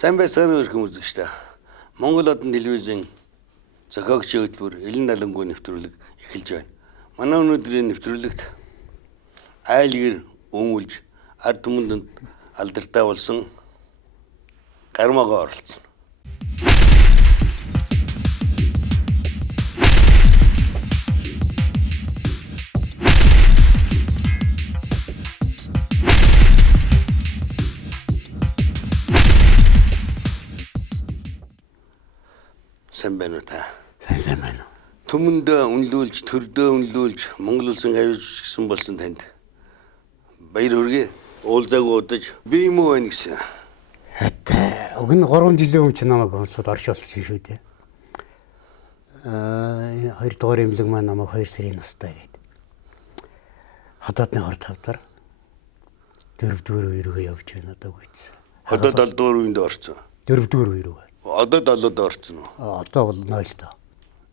Сайн байцгаана өрхөн үзэгчтэй. Монгол Одон телевизийн зохиогч хөтөлбөр Элен Далангуй нэвтрүүлэг эхэлж байна. Манай өнөөдрийн нэвтрүүлэгт айл гэр өмүүлж ард түмэнд алдартай болсон гармагаа оролцсон. Сайн байна уу та? Сайн байна уу? Түмэндээ үнэлүүлж, төрдөө үнэлүүлж, Монгол улсын аюулч гисэн болсон танд баяр хүргэе. Уулзаагүй удаж би юм уу байна гэсэн. Хатаа уг нь 3 жилийн өмнө ч намайг онцод оршуулсан шүү дээ. 2 дугаар эмнэлэг маань намайг 2 сарын настай гээд. Хотоодны хор тавдар 4 дугаар үеэрээ явж байна одоо гүйцсэн. Одоо 7 дугаар үеинд орсон. 4 дугаар үеэрээ. Одоо 7-д орсон уу? Одоо бол 0 тоо.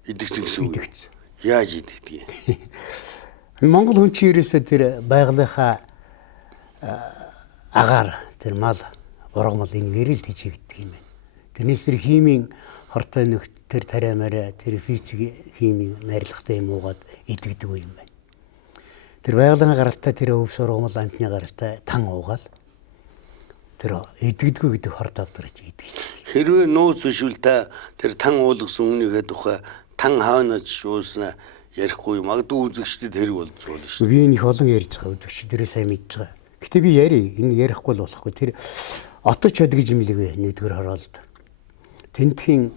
Идэгсэн гэсэн үг. Идэгсэн. Яаж идэгдгийг? Монгол хүн чинь ерөөсөө тэр байгалийнхаа агаар тэр мал ургамал энэгээр л тийжигддэг юм байна. Тэрнээс тэр химийн хортой нөхд тэр тариамаараа тэр физик химийн найрлагатай юм уугаад идэгдэг юм байна. Тэр байгалийн гаралтай тэр өвс ургамал амтны гаралтай тан уугаад тэр идэгдэггүй гэдэг хор давдраж идэгдэг. Хэрвээ нууц бишвэл та тэр тан уулгасан үнийхээ тухай тан хаанаас шууснаа ярихгүй магадгүй үзэгчдэд хэрэг болж болно шүү. Би энэ их олон ярьж байгаа үзэгчдэрээ сайн мэдж байгаа. Гэтэ би яри энэ ярихгүй л болохгүй. Тэр оточ чад гэж юм лээ нэгдүгээр хороолт. Тэнтхийн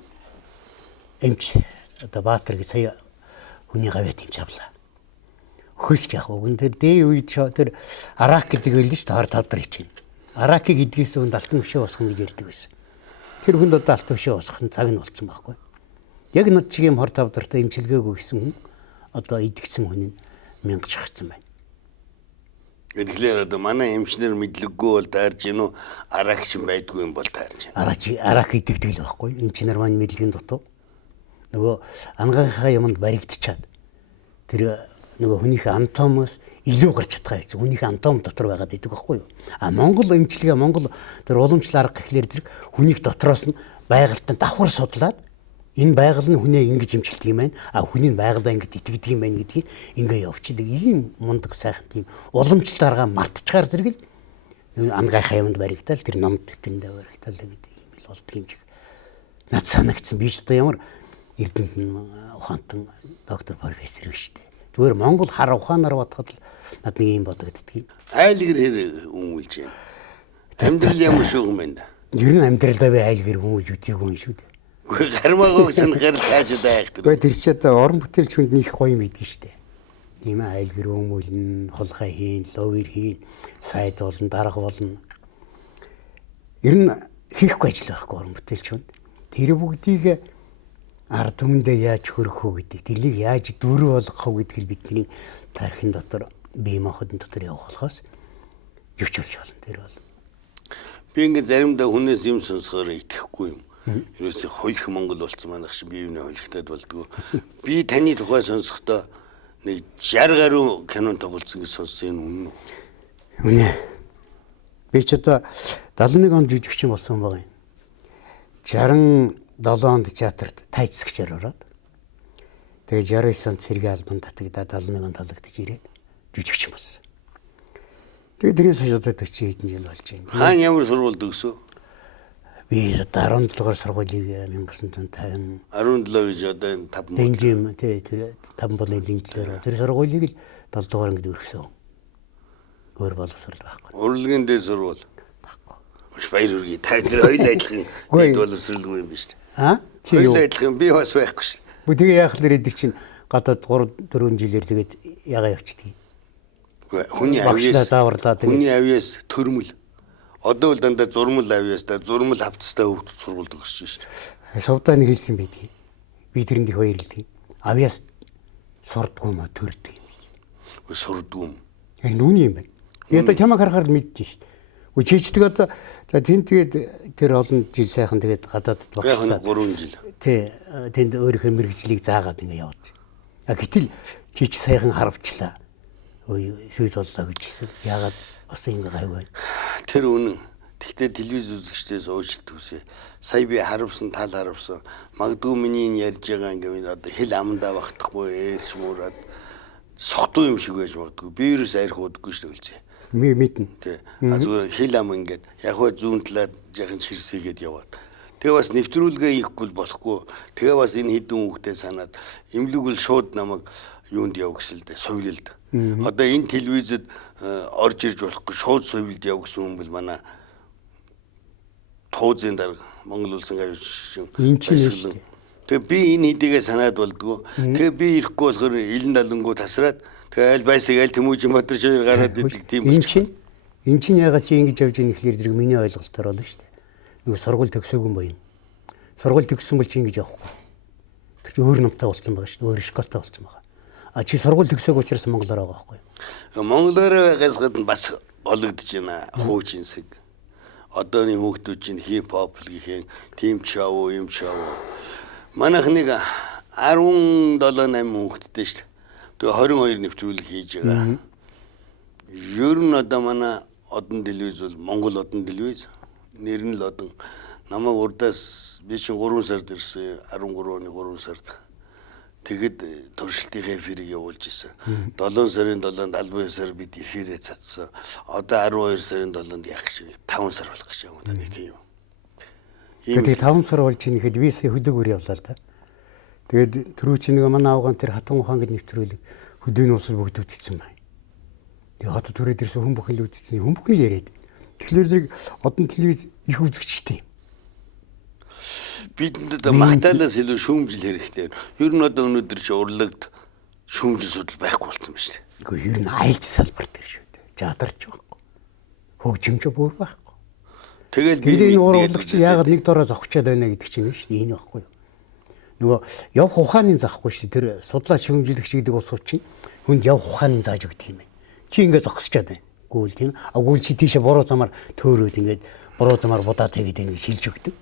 эмч одоо Баатар гэж сая хүний гавьяа тэмч авлаа. Хөсч яг уг нь тэр дээ үед тэр Арак гэдэг байл шүү дээ хор тавдар хийж байна. Аракийг идгээс үнд алтан хөшөө босгоно гэж ярьдаг байсан. Тэр хүнд одоо алтан хөшөө босгох нь цаг нь болцсон байхгүй. Яг над чиг юм хор тавдартай эмчилгээгүй гэсэн хүн одоо идэгсэн хүн нь 1000 шахацсан байна. Тэгэхээр одоо манай эмчнэр мэдлэггүй бол таарж гин үү арак шин байдгүй юм бол таарж байна. Арак идэгдэг л байхгүй. Эмчнэр маань мэдлэгийн дутуу. Нөгөө ангийнхаа юмд баригдчаад тэр нөгөө хүнийхээ анатомоос илүү гарч чадхаа гэсэн. Хүнийхээ анатом дотор байгаад идэг байхгүй юу? Монгол эмчилгээ Монгол тэр уламжлал арга гэхлээр тэр хүнийг дотроос нь байгальтанд давхар судлаад энэ байгаль нь хүнээ ингэж эмчилдэг юм байна. Хүний байгалаа ингэж итгэдэг юм байна гэдгийг ингээ явуулдаг. Ийм мундаг сайхан тийм уламжлалт арга мартчихаар зэрэг л ангийнхаа юмд баригдаал тэр номд тэмдэндээ баригдаал гэдэг юм л болдго юм шиг. Над санагдсан би ч одоо ямар Эрдэнэтэн ухаантан доктор профессор биш үү? Зүгээр Монгол хар ухаанаар бодоход л над нэг юм бодогддөг юм. Айл гэр хэр өмүүлж байна. Амьдрал ямар шүүгэн байна. Ер нь амьдралдаа би айл гэр өмүүлж үзээгүй юм шүү дээ. Гармаагаа санахаар тааж байхдаг. Гэхдээ тэр чи одоо орон бүтээлч хүнд нэг гоё мэдэн штэ. Тийм айл гэр өмүүлнэ, хулгай хийн, ловер хийн, сайд болно, дарга болно. Ер нь хийхгүй ажил байхгүй орон бүтээлч хүнд. Тэр бүгдийг ард түмэндээ яаж хөрөх вэ гэдэг, тэрнийг яаж дөрөв болгох вэ гэдгийг бидний тарихын дотор, бие махбодын дотор явах болохоос юуч болж болно тэр бол. Би ингээд заримдаа хүнээс юм сонсохоор итгэхгүй юм. Ерөөсөө хойлох Монгол болсон манайх шиг бие биенээ хойлохтад болдгоо. Би таны тухай сонсохдоо нэг 60 гаруй кинон тоглосон гэж сонссон юм үнэн үү? Үнэ. Би ч одоо 71 онд жүжигчин болсон байгаа юм. 67 онд театрт тайцсагчаар ороод. Тэгээ 69 онд сэргийн албан татагдаад 71 онд талагдж ирээд жүжигчин болсон. Тэгээ тэрээс хойш одоо 40 хэдэн жил болж байна. Хаан ямар сургуульд өгсөө? Би 17 дугаар сургуулийг 1950 17 гэж одоо энэ 5 дэнжим тэр 5 болын дэнжлэр тэр сургуулийг л 7 дугаар ангид өргөсөн. Өөр боловсрал байхгүй. Урлагийн дээр сурвал байхгүй. Маш баяр хүргэе. Та тэр хоёул адилхан дэд боловсралгүй юм биш үү? Хоёул адилхан би бас байхгүй ш. Бүү тэгээ яах л ирээдэг чинь гадаад 3 4 жилээр тэгээд ягаа явчихдаг. Хүний авьяас төрмөл. Одоо л дандаа зурмал авьяастай, зурмал хавцастай хөвгт сургуульд өгсөж шээ. Сувдаа нэг хэлсэн байдаг. Би тэрэнд их баярлдаг. Авьяас сурдгүй ма төрдөг юм. Сурдгүй юм. Яг нүуний юм байна. Би одоо чамайг харахаар л мэддэж шээ. Үгүй чийчдэг одоо за тэнд тэгээд тэр олон жил сайхан тэгээд гадаадд багшлаа. Яг 3 жил. Тий, тэнд өөрийнхөө мэрэгжлийг заагаад ингэ яваад. Гэтэл чийч сайхан харавчлаа. Ой, сүйд боллоо гэж хэлсэн. Яагаад бас ингэ гайв байна. Тэр үнэн. Тэгтээ телевиз үзэгчдээс уучлалт хүсье. Сая би харавсан, тал харавсан. Магадгүй миний энэ ярьж байгаа ингээд одоо хэл амандаа багтахгүй ээрч муураад сохтуу юм шиг байж магадгүй. Би ерөөс арх удаггүй шүү дээ үлзээ. Мэднэ. Тий. Зүгээр хэл ам ингээд яг хөө зүүн талаад жаахан чирсээгээд яваад. Тэгээ бас нэвтрүүлгээ хийхгүй болохгүй. Тэгээ бас энэ хідэн хүүхдээ санаад имлэгэл шууд намайг юунд яв гэсэл дээ, сувлилд. Одоо энэ телевизэд орж ирж болохгүй шууд сувлилд яв гэсэн хүн бол манай Туузын дарга Монгол улсын гавьчин. Тэгээ би энэ хэдийгээ санаад болдгоо. Тэгээ би ирэхгүй болохоор Илэн далангуу тасраад тэгээ аль байсаг аль Тэмүүжин Баатар шавар гараад идэг тийм болчих. Энд чинь ягаад чи ингэж явж ийм гэхээр зэрэг миний ойлголтоор болно шүү дээ. Нөгөө сургууль төгсөөгүй юм байна. Сургууль төгссөн бол чи ингэж явахгүй. Тэр чи өөр намтай болсон байгаа шүү дээ. Өөр школтой болсон байгаа. А чи сургууль төгсөөгүй учраас монголоор байгаа байхгүй юу? Монголоор байгаас гадна бас гологдож байна. Хуучинсэг. Одооны хүүхдүүд чинь хип хоп гэх юм, тим чав, юм чав. Манайх нэг 17 8 хүүхэдтэй шүү дээ. Тэгээ 22 нэвтрүүлэг хийж байгаа. Ер нь одоо манай одон телевиз бол Монгол одон телевиз. Нэр нь л одон. Намайг урдаас би чинь 3 сард ирсэн. 13 оны 3 сард. Тэгэд туршилтын эфирийг явуулж исэн. 7 сарын 7-нд албан ёсоор бид эфирээ цацсан. Одоо 12 сарын 7-нд яах гэж 5 сар болох гэж юм да нэг тийм. Тэгээд 5 сар болжийнэхэд би сая хөдөөгөр явлаа л да. Тэгээд түрүү чи нэг манай авгаан тэр хатан ухаан гэд нэвтрүүлэг хөдөөний усал бүгд үтцсэн байна. Тэгээд хатад түрээд ирсэн хүн бүхэн л үтцсэн. Хүн бүхэн л яриад. Тэгэхээр зэрэг одон телевиз их үзэгчтэй. Бидэнд магтаалаас илүү шүүмжил хэрэгтэй. Ер нь одоо өнөөдөр чи урлагт шүүмжил судал байхгүй болсон байна шүү дээ. Гэхдээ ер нь айлч салбар дээр шүү дээ. Жаадарч байхгүй. Хөгжимч бүр байхгүй. Тэгэл би энэ урлагч яагаад нэг дороо зогчоод байна гэдэг чинь шүү дээ. Энэ байхгүй юу? Нөгөө явх ухааны заахгүй шүү дээ. Тэр судлаач шүүмжилэгч гэдэг улсууд чинь хүнд явх ухааны зааж өгдөг юм байна. Чи ингээд зогсчоод байна. Гүүл тийм. Гүүл чи тийшээ буруу замаар төөрөөд ингээд буруу замаар будаа тэгээд ингэ шилж өгдөг.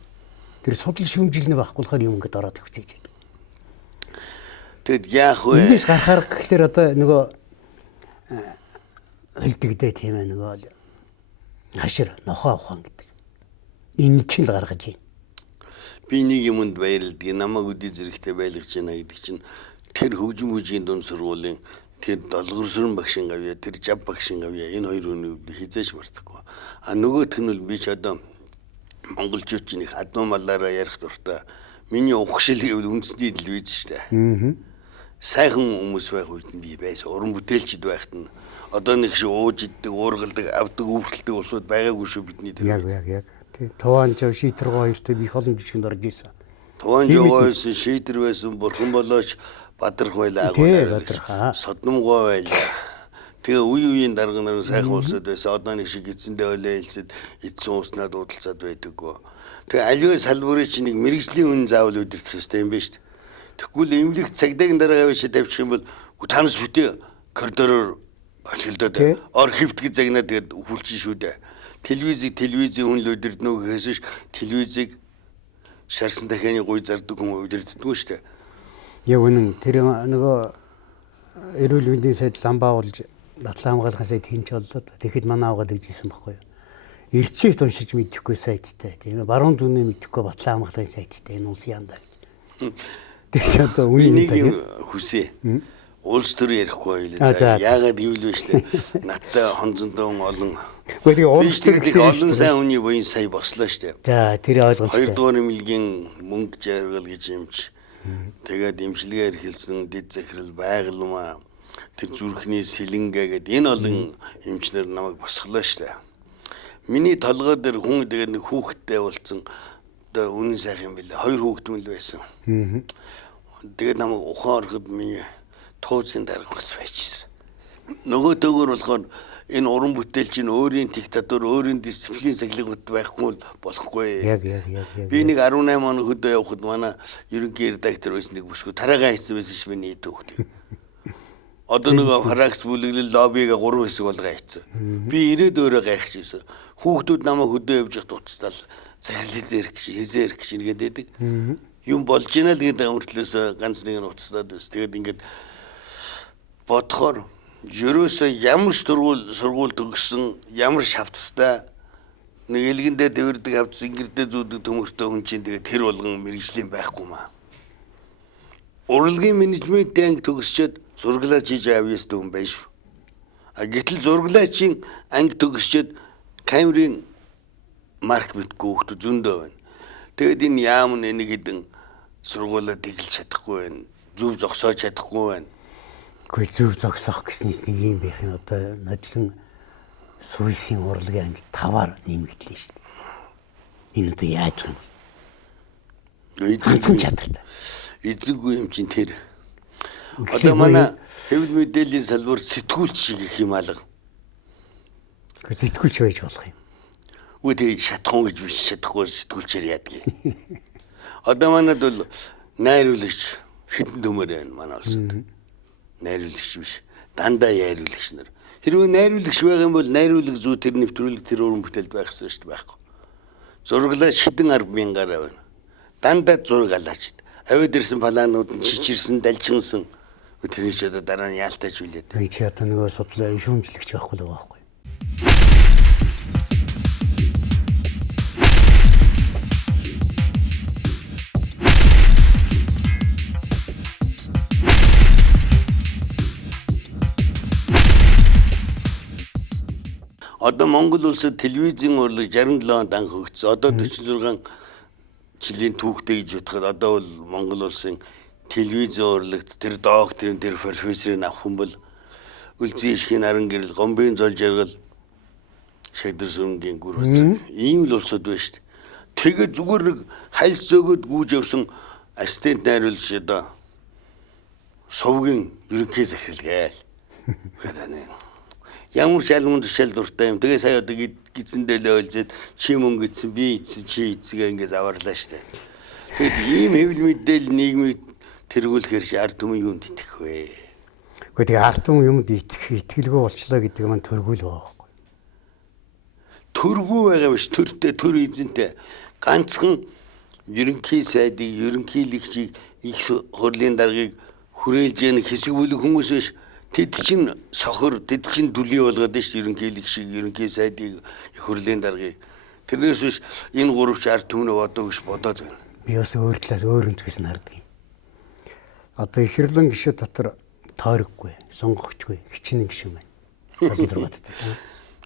Тэр судал шүүмжилнэ байхгүй болохоор юм ингээд ороод өгцөөж байдаг. Тэгэд яах вэ? Эндээс гарахаар гэхэлэр одоо нөгөө хэлдэгдээ тийм ээ нөгөө хашир нохоо ухаан гэдэг. Энэ чинь л гаргаж байна. Би нэг юмд баярлдаг. Намайг үдий зэрэгтэй байлгаж байна гэдэг чинь тэр хөгжим хүжийн дунд сургуулийн тэр долгорсрон багшин гавья, тэр жав багшин гавья энэ хоёр үнийг хизээш мартахгүй. А нөгөөх нь бол би ч одоо монголчууд чинь их адуу малаараа ярих дуртай. Миний ухшил гэвэл үндэсний телевиз шүү дээ. Сайхан хүмүүс байх үед нь би байсан. Уран бүтээлчд байхад нь одоо нэг шиг ууж иддэг, уургалдаг, авдаг, өвөртөлдөг улсууд байгаагүй шүү бидний тэр. Яг. Тий. Туван жав шийдэргоо хоёртой би их олон жижигэн орж исэн. Туван жав байсан, шийдэр байсан, бурхан болооч бадрах байлаа. Бадрах. Содномгоо байлаа. Тэгээ үеийн дарга нар сайхан улсад байсан. Одоо нэг шиг эзэндээ олоо хэлцэд эдсэн уснаа дуудалцаад байдаггүй. Тэгээ аливаа салбарыг чинь нэг мэрэгжлийн үн заавал удирдах хэрэгтэй юм байна шүү дээ. Тэгэхгүй л эмнэлэг цагдаагийн дараа авчид тавьчих юм бол танаас бүтээ коридороор олхилдоод ор хөвтгий загнаа тэгээд хүлчин шүү дээ. Телевизийн хүн л удирднө гэхээс биш телевизийг шарсан дахианы гуй зардаг хүн удирддаггүй шүү дээ. Яг үнэн тэр нөгөө эрүүл мэндийн сайд ламбаа болж батлан хамгаалахын сайд хинч боллоо. Тэгэхэд манай аваад өгчээсэн байхгүй юу? Эрцгийг уншиж мэдэхгүй сайттай тийм ээ. Баруун зүний мэдэхгүй батлан хамгаалахын сайттай энэ улсын яндаа. Тэр одоо үний нэг хүсээ. Улс төр ярихгүй байлаа. Яагаад гэвэл биш лээ. Надтай хонзондоо олон. Гэхдээ улс төр олон сайн хүний буян сая бослоо штэ. За тэр ойлгомжтой. 2 дугаар эмнэлгийн мөнгө жаргал гэж юмч. Тэгээд эмчилгээ эрхэлсэн дэд захирал байгалмаа. Тэр зүрхний сэлэнгэ гэдэг энэ олон эмчнэр намайг босглоо штэ. Миний толгой дээр хүн тэгээд нэг хүүхэдтэй болсон. Одоо үнэн сайхан юм билээ. 2 хүүхэд мэл байсан. Тэгээд намайг ухаан ороход миний Туузын дарга бас байжсэн. Нөгөө дөөгөр болохоор энэ уран бүтээлч нь өөрийн диктатур, өөрийн дисциплин сахилгууд байхгүй болохгүй. Яг. Би нэг 18 он хөдөө явхад манай ерөнхий редактор байсан нэг бүсгүй тараага хийсэн байсан ш миний төөхд. Одоо нөгөө фракс бүлэглэл лоббига 3 хэсэг болгоо хийсэн. Би ирээд өөрөө гайхчихсан. Хүүхдүүд намайг хөдөө явж явахд уцтал захирлын зэрэг хизээрх гэж нэгэдэг. Юм болж ийна л гэдэг өөртлөөс ганц нэг нь уцтаад бас тэгээд ингээд бодохоор ерөөсөө ямар ч сургууль төгссөн ямар шавтастай нэг элгэндээ дэвэрдэг авц ингэрдээ зүүдэг төмөртэй хүн чинь тэгээ тэр болгон мэрэгжлийн байхгүй маа. Урлагийн менежментийн анги төгсчөөд зураглаач хийж авьяастай хүн байж шүү. Гэтэл зураглаачийн анги төгсчөөд камерын марк битгүй хөлт зөндөө байна. Тэгэд энэ яам нэг хэдэн сургуулаад тэгэлж чадахгүй байна. Зүв зогсоож чадахгүй байна. Гэхдээ зүв зогсоох гэснээс нэг юм байх юм одоо нодлон Сүйсийн урлагийн анги 5-аар нэмэгдлээ шүү дээ. Энэ одоо яаж юм? Ганцхан чадртай. Эзэггүй юм чинь тэр. Одоо манай хэвлэл мэдээллийн салбар сэтгүүлч шиг их юм алга. Гэхдээ сэтгүүлч байж болох юм. Үгүй тэг шатхан гэж биш чадахгүй сэтгүүлчээр яадгийг. Одоо манад бол найруулагч хитэн төмөр байна манай улсад. Найруулагч биш. Дандаа яйруулагч нар. Хэрвээ найруулагч байгаа юм бол найруулаг зүй тэр нэвтрүүлэг тэр уран бүтээлд байх ёстой шүү дээ байхгүй. Зураглаач хэдэн 10,000-аар байна. Дандаа зураг алаач. Авид ирсэн планууд нь чичирсэн, далчинсан. Тэр ч одоо дараа нь яалтайч үлээд. Би чи одоо нөгөө судлаа шүүмжлэгч байхгүй л байгаа байхгүй. Одоо Монгол улсад телевизийн урлаг 67 онд анх өгсөн. Одоо 46 жилийн түүхтэй гэж бодоход одоо бол Монгол улсын телевизийн урлагт тэр докторын тэр профессорын авах хүн бол Үлзий ишгийн наран гэрэл, Гомбын зол жаргал, Шагдар сүрэнгийн гүр хуцаг. Ийм л улсууд байна шүү дээ. Тэгээд зүгээр нэг хальс зөөгөөд гүйж явсан ассистент найруулагч одоо Сувгийн ерөнхий захиралгээл. Ямар шалмын тушаал дуртай юм. Тэгээ сая одоо гидсэндээ л ойлзээд чи мөнгө идсэн, би идсэн, чи идсгээ ингээс аваарлаа штэ. Тэгэд ийм хэвлэл мэдээлэл нийгмийг тэргүүлэхээр ард түмэн юунд итгэх вэ? Гэхдээ тэгээ ард түмэн юмд итгэлгүй болчлоо гэдэг маань төргүүл байгаа байхгүй. Төргүү байгаа биш, төртэй, төр эзэнтэй. Ганцхан ерөнхий сайдыг, ерөнхийлөгчийг их хурлын даргаыг хүрээлж яах хэсэг бүлэг хүмүүс биш. Тэд чинь сохор, тэд чинь дүлий болгоод шүү ерөнхийлөгч шиг, ерөнхий сайдыг, их хурлын даргаыг. Тэрнээс биш энэ гуравч ард түмнээ бодоо гэж бодоод байна. Би бас өөр талаас өөр өнцгөөс нь харддаг. Одоо их хурлын гишүүд дотор тойроггүй, сонгогчгүй, хичнээн гишүүн байна. Солондор баттай.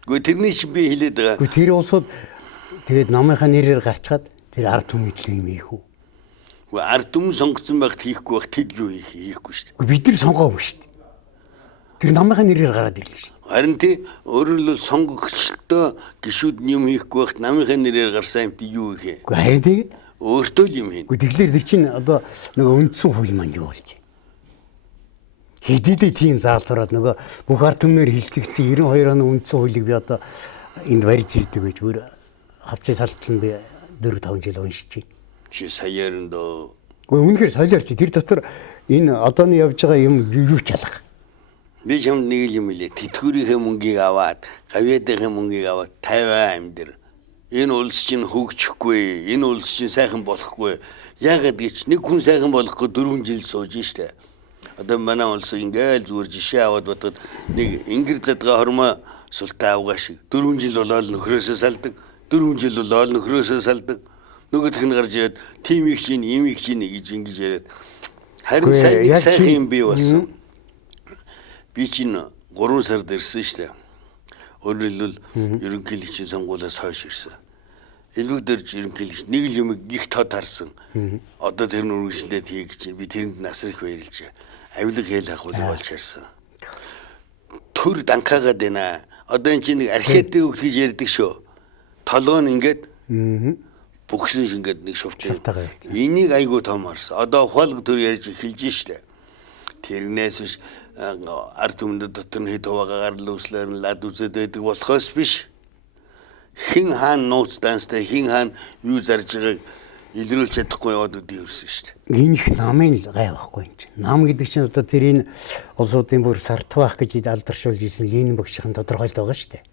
Гэхдээ тэрний чинь би хэлээд байгаа. Гэхдээ тэр улсууд тэгээд намынхаа нэрээр гарчгаад тэр ард түмний төлөө юм ийх үү? Гэхдээ ард түмэн сонгогдсон байхад хийхгүй байх тэд юу хийхгүй шүү дээ. Бид нар сонгоогүй шүү дээ. Тэр намынхаа нэрээр гараад ирлээ шүү дээ. Харин тий өөрөөр хэлбэл сонгогчтой гишүүд юм хийхгүй байхад намынхаа нэрээр гарсан юм тий юу хийх вэ? Гэхдээ харин тэгээд өөртөө л юм хийн. Гэхдээ тэгэхээр тэр чинь одоо нөгөө үндсэн хууль маань юу болж байна? Хэдийдээ тийм заалтараад нөгөө бүх ард түмнээр хилтгэгдсэн 92 оны үндсэн хуулийг би одоо энд барьж ирдэг гэж бүр хавцын салтал нь би 4-5 жил уншиж байна. Чи саяар нь дөө. Гэхдээ үнэхээр солиор чи тэр дотор энэ одооны явж байгаа юм юу ч алга. Би чамд нэг юм хэлээ. Тэтгэврийнхээ мөнгийг аваад, гавьяадынхаа мөнгийг аваад 50 амдэр. Энэ улс чинь хөгжихгүй, энэ улс чинь сайхан болохгүй. Яагаад гэж нэг хүн сайхан болохгүй 4 жил сууж штэ. Одоо манай улс ингээл зүгээр жишээ аваад бодоход нэг ингэр задгаа хормоо султаа авгаа шиг 4 жил болоод нөхрөөсөө салдаг, 4 жил болоод нөхрөөсөө салдаг. Нөгөөх нь гарч ирээд тим их чинь, им их чинь гэж ингэж яриад. Харин сайхан юм бий болсон. Би чинь 3 сард ирсэн штэ. Өөрөөр хэлбэл ерөнхийлөгчийн сонгуулиас хойш ирсэн. Илүүдэрж ерөнхийлөгч нэг л юм их тод харсан. Одоо тэр нь үргэлжлээд хийх чинь би тэрэнд насар их баярлж. Авилга хэл ахвал болж харсан. Төр данхаагаад байна. Одоо энэ чинь нэг архетип үг гэж ярьдаг шүү. Толгой нь ингээд бүгсэн шингээд нэг шувтаа. Энийг айгуу том харсан. Одоо ухаалаг төр ярьж эхэлж штэ. Тэрнээс биш ард түмэнд дотор нь хэд хуваагаа гарал үүслэр нь лад үзээд байдаг болохоос биш. Хин хаан нууц данстай хин хаан юу зарж байгааг илрүүлж чадахгүй яваад үдээ өрсөн шүү дээ. Энэ их намын л гай байхгүй юм чинь. Нам гэдэг чинь одоо тэр энэ улсуудын бүр сартвах гэж алдаршуулж ирсэн Ленин багшийн тодорхойлт байгаа шүү дээ.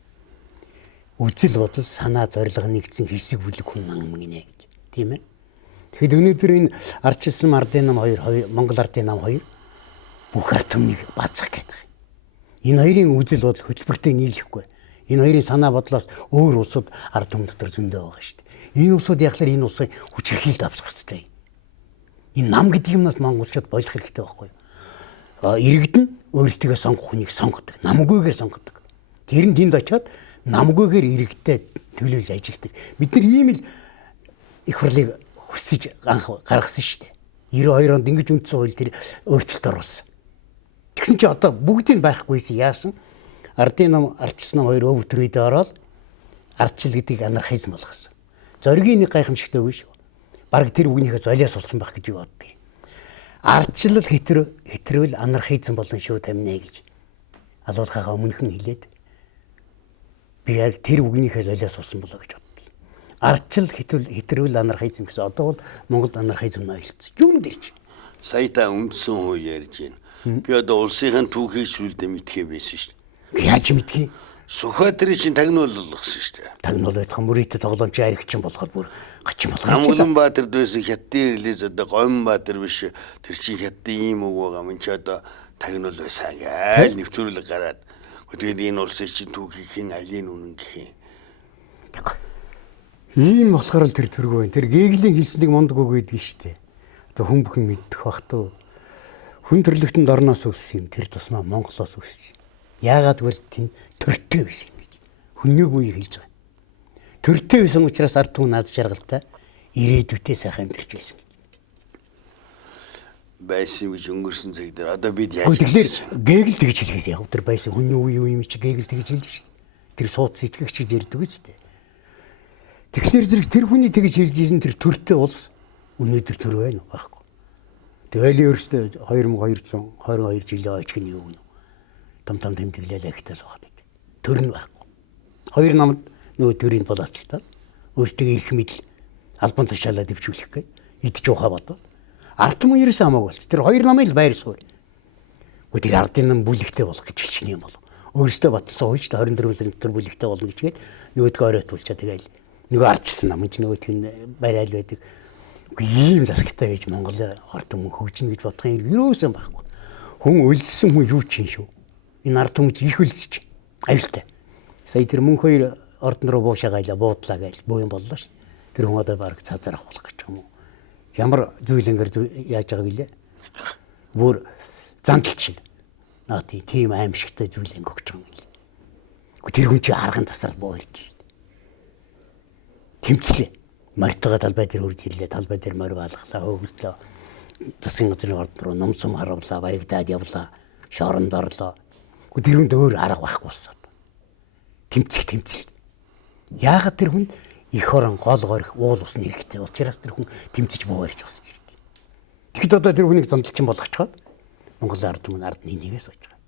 Үзэл бодол санаа зориг нэгдсэн хэсэг бүлэг хүн нам гинэ гэж. Тийм ээ. Тэгэхэд өнөөдөр энэ ардчилсан ардын нам 2 Монгол ардын нам 2 бүх ард түмнийг баацах гэдэг. Энэ хоёрын үзэл бодол хөтөлбөртэй нийлэхгүй. Энэ хоёрын санаа бодлоос өөр улсууд ард түмэн дотор зөндөө байгаа шүү дээ. Энэ улсууд яхахаар энэ улсын хүчирхийлд авсах хэрэгтэй. Энэ нам гэдэг юмнаас монголчууд болох хэрэгтэй байхгүй юу? Иргэдэн өөрсдөө сонгох хүнийг сонгодог. Намгүйгээр сонгодог. Тэр нь тэнд очиод намгүйгээр иргэдтэй төлөөлж ажилладаг. Бид нар ийм л их хурлыг хүсэж гаргасан шүү дээ. 92 онд ингэж үндсэн хууль тэр өөрчлөлт оруулсан. Тэгсэн чи одоо бүгдийг байхгүйсэн яасан? Ардын ном, ардчилсан ном хоёр өвтөр үедээ ороод ардчил гэдгийг анархизм болгосон. Зоригийн нэг гайхамшигтай үгүй шүү. Бараг тэр үгнийхээ золиос болсон байх гэж юу боддгийг. Ардчлал хэтрвэл анархизм болон шүү тамина гэж алуулгаагаа өмнөхөн хэлээд би яг тэр үгнийхээ золиос болсон болоо гэж боддгийг. Ардчил хэтрвэл анархизм гэсэн одоо бол Монголд анархизм ноёлцсон. Юун дээр чи? Сая та үндсэн хууль ярьж байна. Би одоо улсынхаа түүхийг сүлдээ мэдхээ байсан шүү дээ. Яаж мэдхий? Сүхбаатарын чинь тагнуул болгосон шүү дээ. Тагнуул байтхан мөрөдө тоглоомч аригчин болохоор бүр гачин болгоо. Амгаланбаатард байсан хятадын ирлээс одоо Гомбаатар биш тэр чинь хятадын ийм үг байгаа. Мөн чи одоо тагнуул байсан гээл нэвтрүүлэг гараад. Тэгээд энэ улсын чинь түүхийг хэн алийн үнэн гэх юм. Ийм болохоор л тэр төргөө байна. Тэр Гегелийн хэлснийг мундаг үг гэдэг шүү дээ. Одоо хүн бүхэн мэддэг бах туу. Хүн төрлөختөнд орноос үссэн юм. Тэр тусмаа Монголоос үссэн. Яагаад гэвэл тэн төртэй байсан юм гэж. Хүннийг үе хэлж байгаа. Төртэй байсан учраас ард түмэн наз жаргалтай ирээдүйтэй сайхан амьдарч байсан. Байсан гэж өнгөрсөн цаг дээр одоо бид яаж тэгэхээр Гегел тэгж хэлхээс яг тэр байсан хүний үе юм чи Гегел тэгж хэлж шүү дээ. Тэр сууд сэтгэгч гэж ярьдаг үстэй. Тэгэхээр зэрэг тэр хүний тэгж хэлж ийсэн тэр төртэй улс өнөөдөр төр байна уу байхгүй. Тэгээл өөртөө 2222 жилийн ойчхын юу гэнэ. Том тэмдэглэл ахтаа суугаад байт. Төр нь байхгүй. Хоёр намд нөгөө төрийн болоочтой өөртөө ирэх мэдл албан тушаалаа дэвшүүлэх гээ. Идж ухаа бодоо. Ард түмэн ерөөсөө хамаагүй болч. Тэр хоёр намын л байр суурь. Гэхдээ тэр ардын нам бүлэгтэй болох гэж хэлсэн юм бол. Өөртөө батсан хойч 24 сарын дотор бүлэгтэй болно гэжгээд нөгөөдгөө оройтуулчаа тэгээл нөгөө ардчсан нам ч нөгөөдг нь байр айл байдаг. Ийм засагтай байж Монгол ард түмэн хөгжинэ гэж бодох юм ерөөсөө байхгүй. Хүн үлдсэн хүн юу ч юм шүү. Энэ ард түмэн их үлдсэж аюултай. Сая тэр мөнх хоёр ордон руу буушаагаалаа буудлаа гэж боо юм боллоо ш. Тэр хүн одоо баг цаазаар авах гэж юм уу? Ямар зүйлэнгээр яаж байгааг гэлээ. Бүр зандалч шин. Наа тийм аимшигтай зүйлэн өгч байгаа юм гэлээ. Тэр хүн чи арган тасрал боо ирж шин. Тэмцлээ. Мартага талбай дээр үрд ирлээ. Талбай дээр морь баалгалаа, хөглөө. Засгийн газрын ордон руу номсом харууллаа, баригдаад явлаа. Шоронд орлоо. Тэр хүнд өөр арга байхгүй болсон. Тэмцэл. Яагаад тэр хүн их орон гол горих уул усны хэрэгтэй учраас тэр хүн тэмцэж буугарч босч ирдэг. Тэгэхэд одоо тэр хүнийг зандалчин болгочхоод Монголын ард түмэн ард нэгээс сууж байгаа.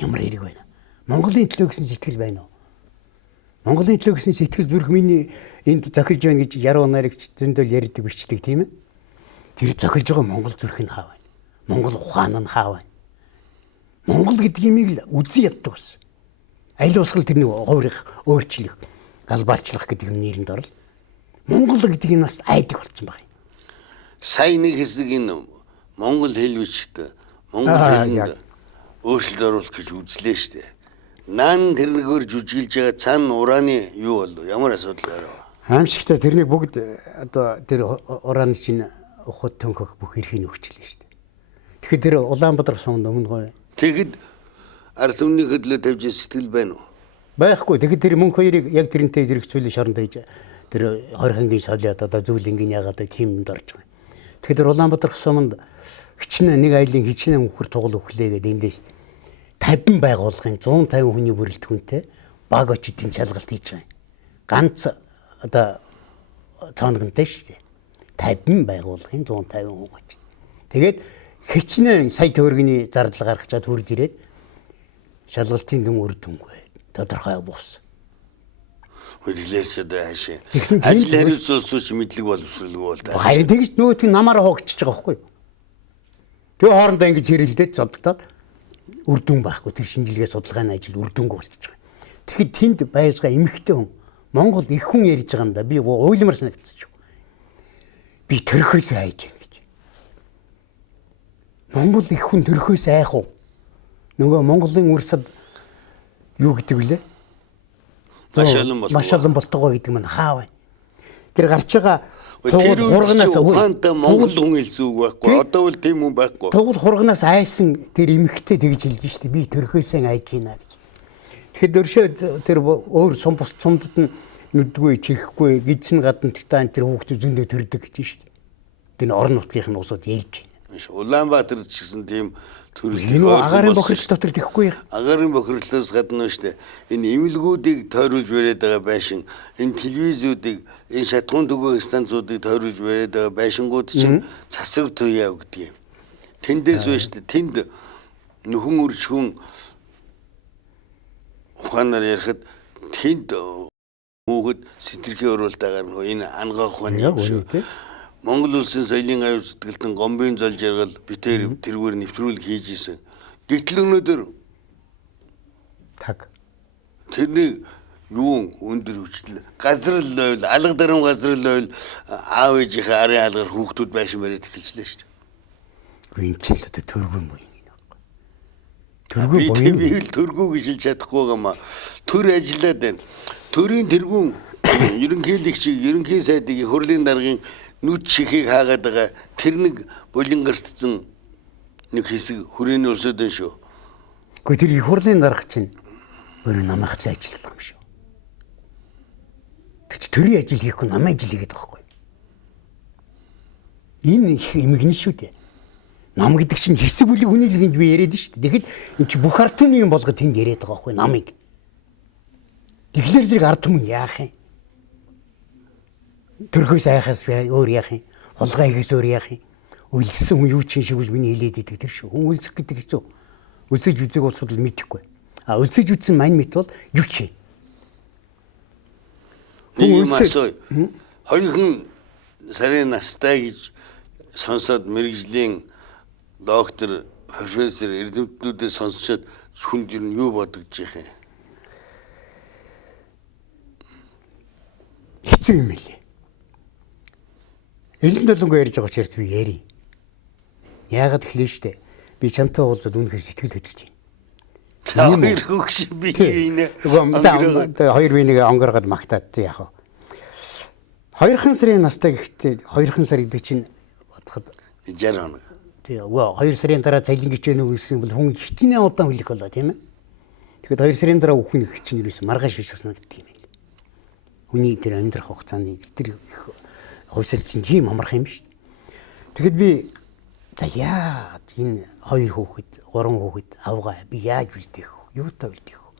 Ямар хэрэг байна? Монголын төлөө гэсэн сэтгэл байна уу? Монголын төлөө гэсэн сэтгэл зүрх миний энд зохилж байна гэж яруу нарыг зөндөл ярьдаг бичдэг тийм ээ. Тэр зохилж байгаа Монгол зүрх нь хаа байна? Монгол ухаан нь хаа байна? Монгол гэдэг юмыг л үзэн яддаг ус. Аль усгал тэрний хувирах, өөрчлөх, галбаалчлах гэдэг юм нэрэнд орол. Монгол гэдэг юм нас айдаг болсон байна. Сайн нэг хэсэг энэ монгол хэл бичгт монгол хэлэнд өөрчлөлт оруулах гэж үзлээ шүү дээ. Наан тэрнгээр жүжиглж байгаа цаана ураны юу болов? Ямар асуудал гарав? Хаамшигтай тэрнийг бүгд одоо тэр ураны чинь ухад төнхөх бүх эрхийг өгчлээ шүү дээ. Тэгэхээр тэр Улаанбаатар сумд өмнө гоо. Тэгэхэд ард түмний хөдлөө тавьж сэтгэл байна уу? Байхгүй. Тэгэхэд тэр мөнх хоёрыг яг тэрнтэй зэрэгцүүлэн шоронд хийж тэр 20 хангийн солиод одоо зөвлөнгийн ягаад тиймд орж байгаа. Тэгэхээр Улаанбаатар сумд хичнээн нэг айлын хичнээн үхэр тугал өглөө гэдэг эндээс 50 байгууллагын 150 хүний бүрэлдэхүүнтэй баг очидын шалгалт хийж байгаа. Ганц одоо цаанагнтай шүү дээ. 50 байгууллагын 150 хүн очив. Тэгээд хичнээн сая төгрөгийн зардал гаргачаад хүрд ирээд шалгалтын дүн үр дүнгүй тодорхой бус. Хөдлөөс одоо хаашаа. Ажил хариуцуулсууч мэдлэг боловсруулгүй бол та. Харин тэгж нөгөөдг нь намаараа хоогдчихж байгаа байхгүй юу? Тэгээ хоорондоо ингэж хэрэлдээд зодтолдоод үр дүн байхгүй. Тэр шинжилгээ судалгааны ажил үр дүнгүй болчихж байгаа. Тэгэхэд тэнд байж байгаа эмэгтэй хүн Монгол их хүн ярьж байгаа юм да. Би уйлмар санагдсан шүү. Би төрхөөс айж юм гэж. Монгол их хүн төрхөөс айх уу? Нөгөө Монголын урсад юу гэдэг вүлээ? Маш олон болтгоо гэдэг нь хаа байна. Тэр гарч байгаа Тугал хургнаас ухаантай монгол хүн хэлсэн үг байхгүй. Одоо бол тийм хүн байхгүй. Тугал хургнаас айсан тэр эмэгтэй тэгж хэлж штэ би төрхөөсөө айж гинэ гэж. Тэгэхэд өршөө тэр өөр сум бус цумдад нь нүдгүй чихгүй гидсэн гадна тань тэр хүүхдүүд зөндөө төрдөг гэж штэ. Тэр орон нутгийнх нь усууд ярьж байна. Улаанбаатар ч гэсэн тийм төрөл. Энэ агарын бохирдол дотор тэхгүй. Агарын бохирдлоос гадна штэ. Энэ имэлгүүдийг тойруулж бариад байгаа байшин, энэ телевизүүдийг, энэ шатгуун төгөө станцуудыг тойруулж бариад байгаа байшингууд чинь цасар туяа өгдөг юм. Тэндээс байна штэ. Тэнд нөхөн үржихүн ухаанаар ярихад тэнд хүүхэд сэтэрхий оруултаагаар энэ ангаа ухааны юм шүү. Монгол улсын соёлын аюул сэтгэлтэн гомбын зол жаргал битээр тэргээр нэвтрүүлэг хийж исэн. Гэтэл өнөөдөр таг тэрний юу өндөр хүчтэй газар л ойл алга дарам газар л ойл аав ээжийнхээ арын алгаар хүүхдүүд байшин бариад эхэлжлээ шүү. Энэ ч л одоо төргөн буй юм байна. Төргөн буй. Би л төргөө гэж хэлж чадахгүй гамаа. Төр ажиллаад байна. Төрийн тэргүүн ерөнхийлөгч ерөнхий сайдыг хурлын даргын нүд чихийг хаагаад байгаа тэр нэг булингартцсан нэг хэсэг хүрээний улсууд байна шүү. Гэхдээ тэр их хурлын дарга чинь өөрөө намайхлаа ажиллах юм шүү. Тэгч төрийн ажил хийхгүй намайг ажил хийгээд байгаа байхгүй. Энэ их эмгэн шүү дээ. Нам гэдэг чинь хэсэг бүлэг хүний л гэж би яриад шүү дээ. Тэгэхэд энэ чи бүх ард түмнийг болгоод тэнд яриад байгаа байхгүй намайг. Тэгэхээр зэрэг ард түмэн яах юм? Төрхөөс айхаас өөр яах юм? Хулгай хийхээс өөр яах юм? Үлдсэн хүн юу ч шиг миний хэлээд идэг тэр шүү. Хүн үлсэх гэдэг хэцүү. Үлсэж үзэг улсууд л мэдэхгүй. А үлсэж үзсэн мань мэд бол юу ч юм. Хүн үлсээ 2 сарын настай гэж сонсоод мэрэгжлийн доктор профессор эрдэмтдүүдээс сонсчод хүнд юу бодогдож их юм? Хэцүү юм билээ. Элен долонго ярьж байгаа учраас би ярий. Яагаад гэхлээ штэ. Би чамтай уулзаад үнэхээр сэтгэл хөдлөж байна. Хоёр хөгш би энэ. Хоёр бинийг онгоргоод магтаад яах вэ? 2 сарын настай гэхдээ 2 сар гэдэг чинь бодоход 60 хоног. Тэгээ 2 сарын дараа цалин гэж өгнө гэсэн бол хүн хитнээ удаан хүлэх болоо тийм ээ. Тэгэхэд 2 сарын дараа үхэн их чинь юусэн маргааш биш гэсэн гэдэг юм байл. Хүний тэр амьдрах хугацааны тэр хувьсэл чинь тийм амарх юм шүү дээ. Тэгэхэд би за яаж энэ 2 хүүхэд, 3 хүүхэд авгаа би яаж үлдээх вэ? Юутай үлдээх вэ?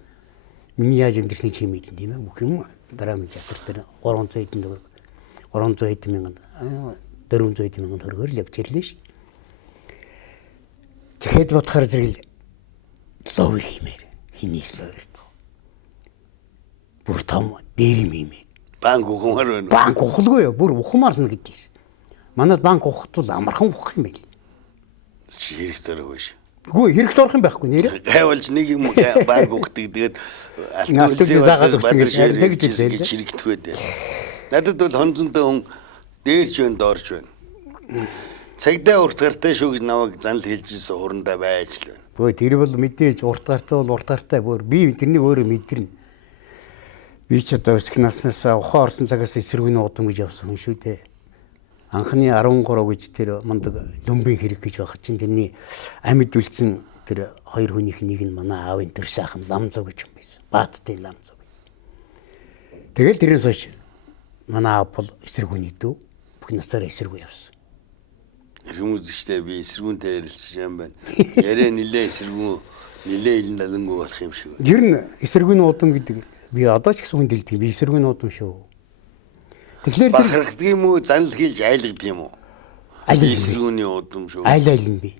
Миний яаж амьдрсны чи мэдэн тийм ээ. Бүх юм дараа минь чатар дээр 300 хэдэн төгрөг 300 хэдэн мянган 400 хэдэн мянган төгрөгөөр л явж ирлээ шүү дээ. Тэгэхэд бодохоор зэрэг ловер хиймээр хинээс ловер гэдэг. Бүр том дээр юм ийм. Банк ухамаар байна. Банк ухалгүй юу? Бүр ухамаар л гэдгийс. Манайд банк ухтвал амархан ухах юм байл. Чи хэрэгтэй байгаа ш. Үгүй хэрэгтэй орох юм байхгүй нэрээ. Гайвалж нэг юм банк ухдаг тэгээд алтуулын заагаад өгсөн гэж ширэгдэх байдаг. Надад бол хонцонтой хүн дээрч байна, доорч байна. Цагдаа урт гартай шүү гэж намайг занал хэлж ирсэн хурандаа байж л байна. Бөө тэр бол мэдээж урт гартай бол урт гартай бүр би тэрнийг өөрөө мэдэрнэ. Би ч одоо өсөх наснаас ухаан орсон цагаас эсэргүүний удам гэж явсан хүн шүү дээ. Анхны 13 гэж тэр мундаг лүмбийн хэрэг гэж байгаа чинь тэрний амьд үлдсэн тэр 2 хүнийх нэг нь манай аавын тэр сайхан ламзуу гэж юм байсан. Бааттай ламзуу. Тэгэл тэрнээс хойш манай аав бол эсэргүүний дүү бүх насаараа эсэргүү явсан. Иргэн үзэгчтэй би эсэргүүнтэй ярилцсан юм байна. Яриа нилээ эсэргүү нилээ илэн далангуу болох юм шиг. Ер нь эсэргүүний удам гэдэг би одоо ч гэсэн хүн дэлдэг би эсэргүүний удам шүү. Тэгэхээр бахархдаг юм уу занал хийж айлгдаг юм уу? Эсэргүүний удам шүү. Айл нь би.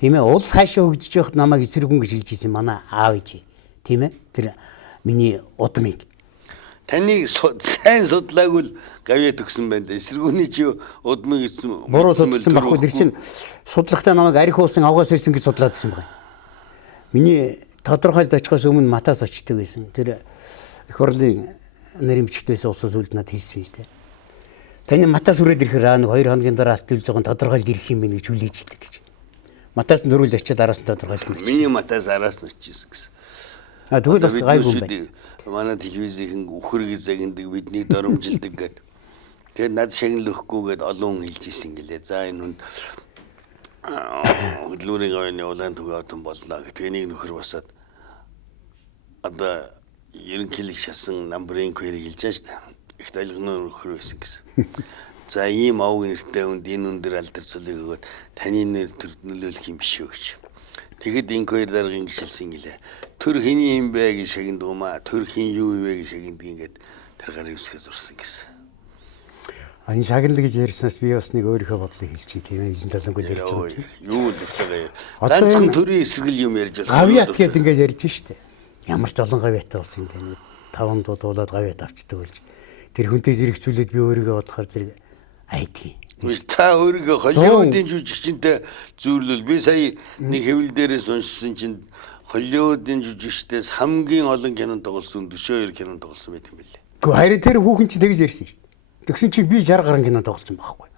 Тийм ээ улс хаашаа хөгжиж явахд намайг эсэргүүн гэж хэлж ирсэн манай аав ээж. Тийм ээ тэр миний удмыг. Таныг сайн судлаагүй л гавьяа төгсөн байна. Эсэргүүний чи удмыг гэсэн буруу судалсан байхгүй тэр чинь судлахтаа намайг арх уусан авгаас ирсэн гэж судлаад ирсэн байна. Миний тодорхойлд очихоос өмнө матаас очдөг байсан. Тэр их хурлын нэрэмжигтээс усаас үлд над хэлсэн л дээ. Таны матаас үрээд ирэхээр нэг 2 хоногийн дараа алтуулж байгаа тодорхойлд ирэх юм бэ гэж хүлээж хэлдэг гэж. Матаас дөрвөл очиад араас нь тодорхойлох юм. Миний матаас араас нь очижсэн гэсэн. Тэгвэл бас гайгүй юм байна. Манай телевизийн үхэрэг загиндаг бидний доромжилдэг гэдэг. Тэгээд над шагналөхгүйгээд олон хүн хэлж исэн гэлээ. За энэ хүн хөдөлмөрийн говьны улаан төгөө отон болно гэх. Тэнийг нөхөр басаад одоо ерөнхийлөг шасан намбрын query хэлж байгаа шүү дээ. Ихт ойлгоно нөхөр байсан гэсэн. За ийм авг нэртэй хүнд энэ өндөр алдарцуулыг өгөөд таны нэр төр нөлөөлөх юм биш үү гэж. Тэгэхэд энэ query дарга ингэж хэлсэн гэлээ. Төр хэний юм бэ гэж шагиндгуумаа. Төр хин юу вэ гэж шагиндг ингээд тэр гарын үсгээс урсан гэсэн. Энэ шагнал гэж ярьснаас би бас нэг өөрийнхөө бодлыг хэлчихье тийм ээ. Илэн талангуй ярьж байгаа. Юу л вэ? Ганцхан төрийн эсрэгэл юм ярьж байгаа. Гавьяат гэдэг ингээд ярьж штэ. Ямар ч олон гавьяатай болсон юм бэ? 5 дууд уулаад гавьяат авчдаг болж. Тэр хүнтэй зэрэгцүүлээд би өөрийгөө бодохоор зэрэг айдгийн. Та өөрийгөө Холливуудын жүжигчтэй зүйрлүүл. Би сая нэг хэвлэл дээрээс уншсан чинь Холливуудын жүжигчдээс хамгийн олон кинонд тоглосон 42 кинонд тоглосон байт юм билээ. Гэхдээ харин тэр хүүхэн чинь тэгж ярьсан шүү. Тэгсэн чинь би 60 гаруй кинонд тоглосон байхгүй.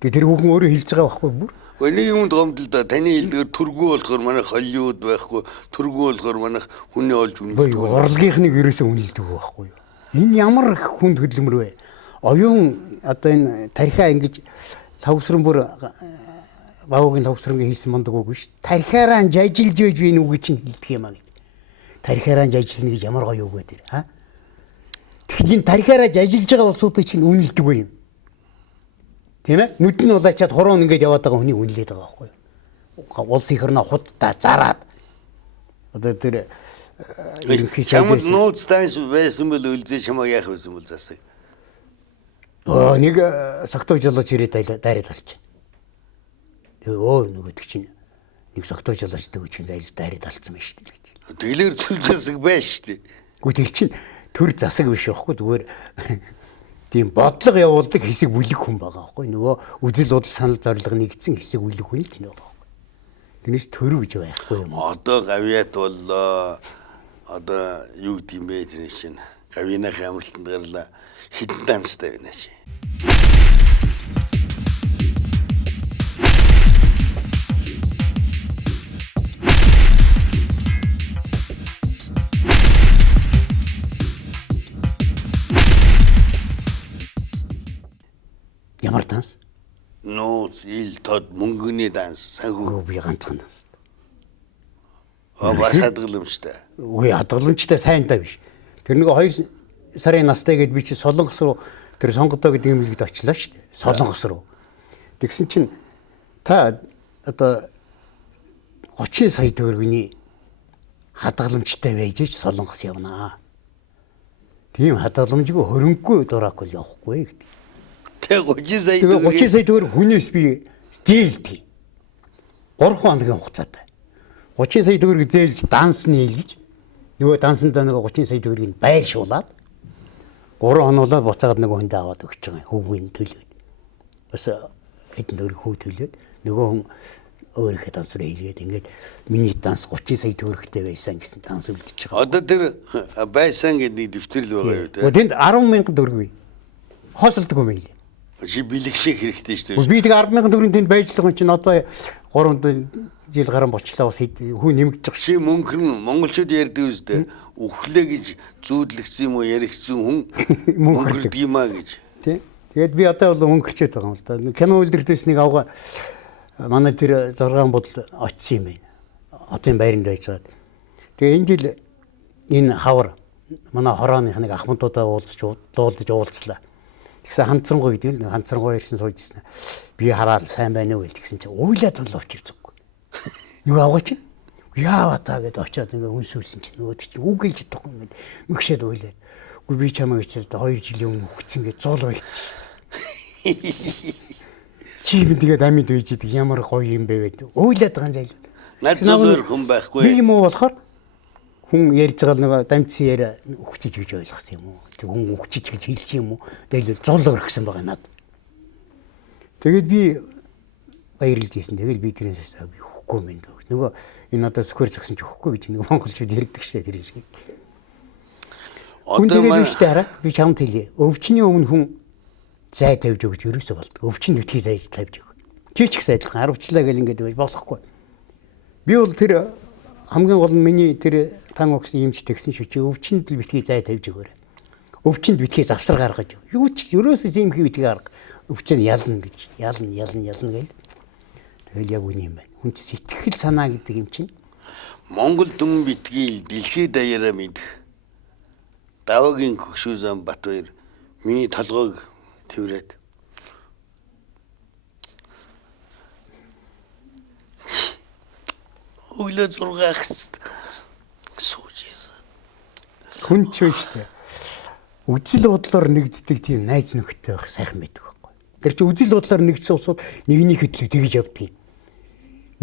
Тэгээ тэр хүүхэн өөрөө хэлж байгаа байхгүй бүр. Нэг юмд гомдол да таны хэлдгээр төргүү болохоор манай Холливуд байхгүй, төргүү болохоор манай хүний олж үнэлдэг. Урлагийнхныг ерөөсөө үнэлдэг байхгүй юу? Энэ ямар хүнд хөдөлмөр вэ? Оюун одоо энэ тархиа ингэж лавсран бүр баогийн лавсрангийн хийсэн мундаг үг биш. Тархиараа жажилж байж би энэ үгийг чинь хэлдэг юм аа гэж. Тархиараа жажилна гэж ямар гоё үг вэ тэр, аа? Тэгэхээр энэ тархиараа жажилж байгаа улсуудыг чинь үнэлдэг юм. Тийм ээ? Нүд нь улаачаад хуруун ингээд яваад байгаа хүнийг үнэлээд байгаа байхгүй юу? Улс их орно худдаа зараад одоо тэр ерөнхий чамд нууц тааш байсан бол үлзээ чамаа яах байсан бол засаг. Нэг согтойж жолооч ирээд дайраад алж. Тэгээ нөгөөд чинь нэг согтойж жолоочдаг үчин зайлж дайраад алцсан байна шүү дээ. Тэглэр төл засаг байна шүү дээ. Гэхдээ тэр чинь төр засаг биш байхгүй зүгээр тийм бодлого явуулдаг хэсэг бүлэг хүн байгаа байхгүй. Нөгөө үзэл бодол санал зорилго нэгдсэн хэсэг бүлэг хүн л тийм байгаа байхгүй. Тэрнээс төрөө гэж байхгүй юм. Одоо гавьяат боллоо. Одоо юу гэдэг юм бэ тэр чинь гавьяаных амралтанд гарлаа хитэн данстай байна чи. Ямар данс? Нууц, ил, тод, мөнгөний данс, санхүү. Би ганцхан данс. Бас хадгаламжтай. Үгүй хадгаламжтай сайнтай биш. Тэр нэг 2 сарын настай гээд би чи Солонгос руу тэр сонгодоо гэдэг юм хэлэд очлаа шүү дээ. Солонгос руу. Тэгсэн чинь та одоо 30 сая төгрөгийн хадгаламжтай байж ч Солонгос явнаа. Тийм хадгаламжгүй хөрөнгөгүй дураагүй явахгүй гэдэг. Тэг 30 сая төгрөг 30 сая төгрөг хүнээс би зээлдэг. 3 хоногийн хугацаатай. 30 сая төгрөг зээлж дансны хэлж нөгөө дансандаа нөгөө 30 сая төгрөгийг байршуулад 3 хонуулаад буцаагаад нөгөө хүндээ аваад өгч байгаа хүүгийн төлөөд. Бас хэдэн төгрөг хүү төлөөд нөгөө хүн өөрийнхөө дансраа хийгээд ингээд миний данс 30 сая төгрөгтэй байсан гэсэн данс үлдчихэж байгаа. Одоо тэр байсан гэдэг дэвтэрл байгаа юу те? Тэнд 10,000 төгрөг бий. Хоосолдог юм байли. Чи бэлгшээх хэрэгтэй шүү дээ. Би тэг 10,000 төгрөгийн тэнд байж байгаа юм чинь одоо 3 жил гарan болчлаа бас хүн нэмэгдэж байгаа. Чи мөнгөрн монголчууд ярьдаг үстэй. Үхлээ гэж зүүдлэгсэн юм уу яригдсан хүн мөнгөрдөг юм а гэж. Тий. Тэгээд би одоо бол мөнгөрчээд байгаа юм л да. Кино үлдэрдээс нэг авгаа манай тэр 6 бодол очсон юм байна. Хотын байранд байж байгаа. Тэгээ энэ жил энэ хавар манай хорооных нэг ахмадуудаа дуулж уулзлаа. Тэгсэн ханцрангуй гэдэг л ханцрангуй ирсэн сууж ирсэн. Би хараад сайн байна уу гэсэн чинь уйлаад боловч ирзэггүй. Нөгөө авгаа чи яаваа та гэдээ очиод ингээ үнсүүлсэн чинь нөгөө чинь үг гэлж чадахгүй юм. Мөгшөөд уйлаад. Үгүй би чамаа гэж 2 жилийн өмнө хөгцсөн гэж зуул байцсан. Чи би тэгээд амьд үйж идэг ямар гоё юм бэ гэдэг. Уйлаад байгаа юм зайлаа. Над зөвөр хүн байхгүй. Би юм уу болохоор хүн ярьж байгаа нөгөө дамжсан яриа өгчиж гэж ойлгосон юм уу? Тэг хүн өгчиж гэж хэлсэн юм уу? Тэгэл зул өргөсөн байгаа надад. Тэгээд би баярлж ийсэн. Тэгэл би тэрнээс би өгөхгүй юм даа. Нөгөө энэ надад сөхөр зөксөн чи өгөхгүй гэж нэг монголчууд ярьдаг шээ тэр шиг. Одоо маань хараа би чамд хэлье. Өвчний өмнө хүн зай тавьж өгч ерөөсөө болдог. Өвчин нүтгий зайж тавьж өг. Чи ч их сайдлах 10 члаа гэл ингэж байж болохгүй. Би бол тэр хамгийн гол нь миний тэр тан огсын юмч тэгсэн шүү чи өвчнөд л битгий зай тавьж өгөөрэй. Өвчнөд битгий завсар гаргаж өг. Юу ч ерөөсөө зэмхий битгий гарга. Өвчнө ялна гэж. Ялна гээл. Тэгэл яг үний юм байна. Хүн чи сэтгэл санаа гэдэг юм чинь Монгол дүн битгий дэлхийд даяараа мэдэх Давагийн Хөгшүүзан Батбаяр миний толгойг тэрвэрэд өглөө 6-аас сууж ийсэн. хүн ч биш үү. Үзэл бодлоор нэгддэг тийм найз нөхдөд байх сайхан байдаг байхгүй. Тэр чи үзэл бодлоор нэгдсэн усууд нэгнийхээ төлөө тэгж явдаг.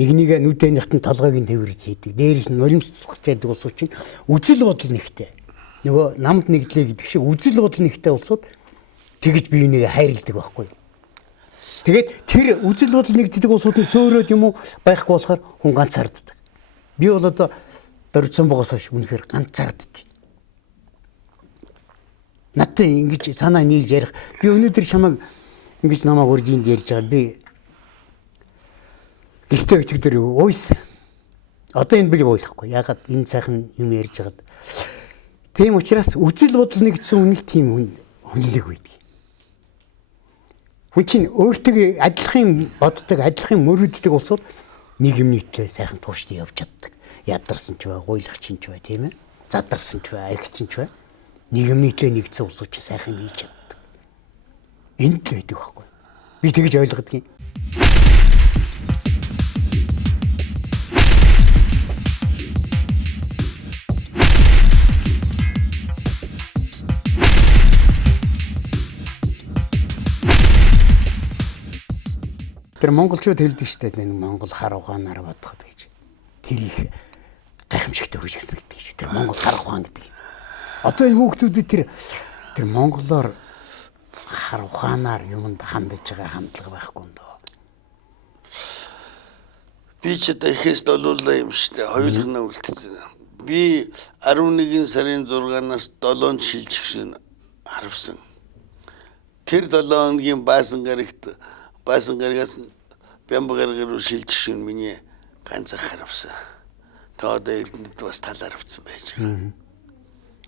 Нэгнийгээ нүдэнийхтэн толгойг нь тэрвэрж хийдэг. Дээрээс нь нулимсцах гэдэг усууд чинь үзэл бодол нэгтэй. Нөгөө намд нэгдлээ гэдэг шиг үзэл бодол нэгтэй усууд тэгж бие бинийгээ хайрладаг байхгүй. Тэгээд тэр үзэл бодол нэгддэг усууд нь зөөрөөд юм уу байхгүй болохоор хүн ганцаарддаг. Би бол одоо дөрвсөн богоос хойш үнэхээр ганцаарддаг. Надад ингэж санаа нийлж ярих. Би өнөөдөр чамайг ингэж намайг урьж энд ярьж байгаа. Би гэртээ өчигдөр уйсан. Одоо энэ би ойлгохгүй. Ягаад энэ сайхан юм ярьж байгаад. Тийм учраас үзэл бодол нэгдсэн үнэл тийм хүнлэг байдаг. Хүн чинь өөртөө адилхан боддог, адилхан мөрөддөг усууд нийгмийн төлөө сайхан тууштай явж чаддаг. Ядарсан ч бай, гуйлах чинь ч бай, тийм ээ. Задарсан ч бай, архич чинь ч бай. Нийгмийн төлөө нэгдсэн усууд чинь сайхан хийж чаддаг. Энд л байдаг байхгүй. Би тэгж ойлгодог юм. Тэр монголчууд хэлдэг шүү дээ энэ монгол хар ухаанаар бодоход гэж. Тэр их гайхамшигтай хүсэлдэг гэж. Тэр монгол хар ухаан гэдэг. Одоо энэ хүүхдүүдэд тэр монголоор хар ухаанаар юмд хандж байгаа хандлага байхгүй юм доо. Би ч одоо ихээс долуулаа юм шүү дээ. Хоёулахнаа үлдсэн. Би 11 сарын 6-наас 7-нд шилжчихсэн харвсан. Тэр 7 хоногийн баасан гарагаас Бямбагаргаар руу шилжчихсэн миний ганцхан харвсан. Тэ одоо эрдэнэд бас талаар авсан байж байгаа.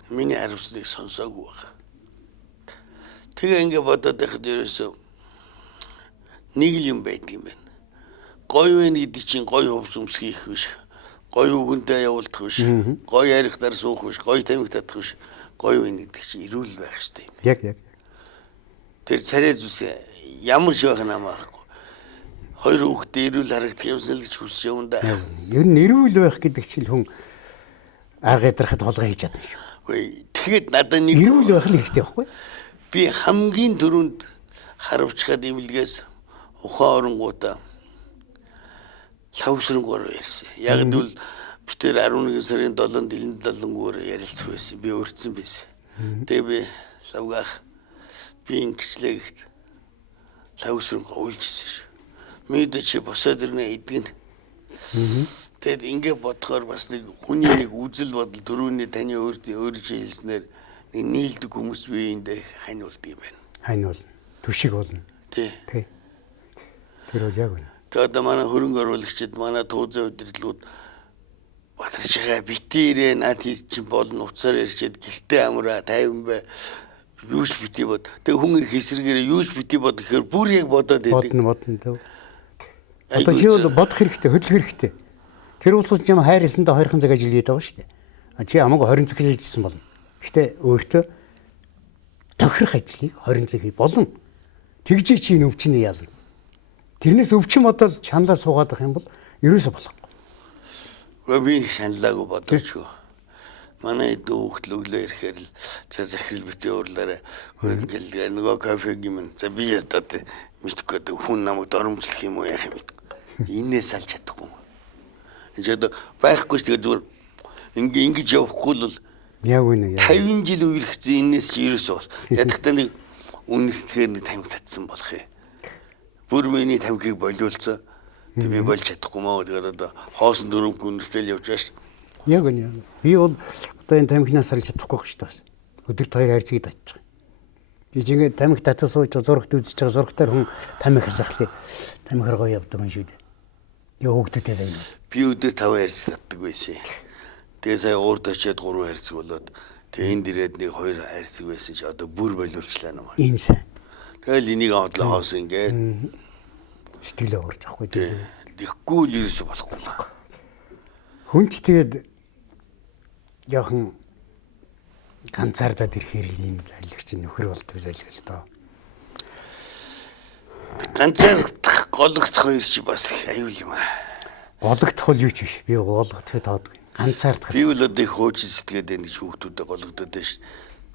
Миний харвсныг сонсоогүй байгаа. Тэгээ ингэ бодоод байхад ерөөсөө нэг л юм байдаг юм байна. Гоё вэ гэдэг чинь гоё хувц өмсгөх биш. Гоё үгэнтэй явуулах биш. Гоё ярихтаар суух биш. Гоё тамхи татах биш. Гоё вэ гэдэг чинь эрүүл байх хэрэгтэй юм. Яг. Тэр царай зүс ямар шиг байх намаахгүй. Хоёр хүүхдээ эрүүл харагдах юмсан л гэж хүсэж юм да. Ер нь эрүүл байх гэдэг чинь хүн арга ядрахад толгой хийж чаддаг шүү. Үгүй тэгэхэд надад нэг эрүүл байх л хэрэгтэй байхгүй? Би хамгийн түрүүнд харавчхад имлгээс ухаан оронгуудаа лавсрангоор ярьсан. Яг л би тэр 11 сарын 7-нд дэлэн далангуур ярилцах байсан. Би өртсөн байсан. Тэгээ би лавгах би ингэчлээ гэхэд лавсрангоо уйлжсэн шүү. Мэдээ чи босоод ирнэ эдгэн. Тэгээд ингэ бодохоор бас нэг хүний нэг үзэл бодол дөрөвний таны өөрөө хэлснээр нэг нийлдэг хүмүүс биеиндээ хань болдго юм байна. Хань болно. Түшиг болно. Тий. Тэр бол яг үнэ. Тэгээд манай хөрөнгө оруулагчид манай туузын удирдлууд батарч байгаа битээрээ над хийч чинь болно уцаар ярьчихэд гихтээ амраа 50 бай юуш битий бод. Тэг хүн их эсрэгээрээ юуш битий бод гэхээр бүр яг бодоод байдаг. Бодно төв. Одоо чи бол бодох хэрэгтэй, хөдлөх хэрэгтэй. Тэр улсууд юм хайрласандаа 2хан цаг ажил хийгээд байгаа шүү дээ. Чи хамаагүй 20 цаг ажиллажсэн болно. Гэхдээ өөртөө тохирох ажлыг 20 цаг хий болно. Тэгжээ чи өвчнө ялна. Тэрнээс өвчин бодол чанлаа суугаад байх юм бол ерөөсө болохгүй. Би шаналаагүй бодоочгүй. Манай дүүхт өглөө ирэхээр л за захирал битээ уурлаарай. Хөлгөл нөгөө кофе гимэн. За би ястад мэдхгүй хүн намайг доромжлох юм уу яах юм бэ? Инээс алж чадахгүй. Эцэд байхгүй ч тэгээ зүгээр ингэж явахгүй л яг үнэ. 50 жил үерхсэн энэс чи ерөөсөө бол ядахтаа нэг үнэрхээр нэг тамхи татсан болох юм. Бүр миний тамхиг болиулсан. Тэг би болж чадахгүй маа тэгээд одоо хоосон дөрөв үнэртэл явж байгаа ш. Яг үнэ. Би бол одоо энэ тамхинаас салж чадахгүй шүү дээ. Өдөрт 2 хайрцгийг татчих. Би жигээ тамхи татаж сууж зурагт үзэж байгаа зурагтаар хүн тамхи хасахлаа. Тамхиар гоё явдаг юм шүү дээ. Тэгээ хүүхдүүдээ сайн. Би өдөр 5 хайрц татдаг байсан. Тэгээ сая уурд очиад 3 хайрц болоод тэгээ энд ирээд нэг 2 хайрц байсан чи одоо бүр болиулчлаа наа. Энэ сайн. Тэгэл энийг хотлоо хоос ингээд сэтгэлээ урж авахгүй тийм. Ихгүй л ерөөсө болохгүй. Хүнч тэгээд яахан ганцаардаад ирэхээр ийм залгич нөхөр болдог залг л доо. Ганцаардах гологдох хоёр чи бас аюул юм аа. Гологдох бол юу ч биш. Би гологдохыг таадаг. Ганцаардах. Би бол одоо их хуучин сэтгэгээд энэ хүүхдүүдэд гологдоод байна ш.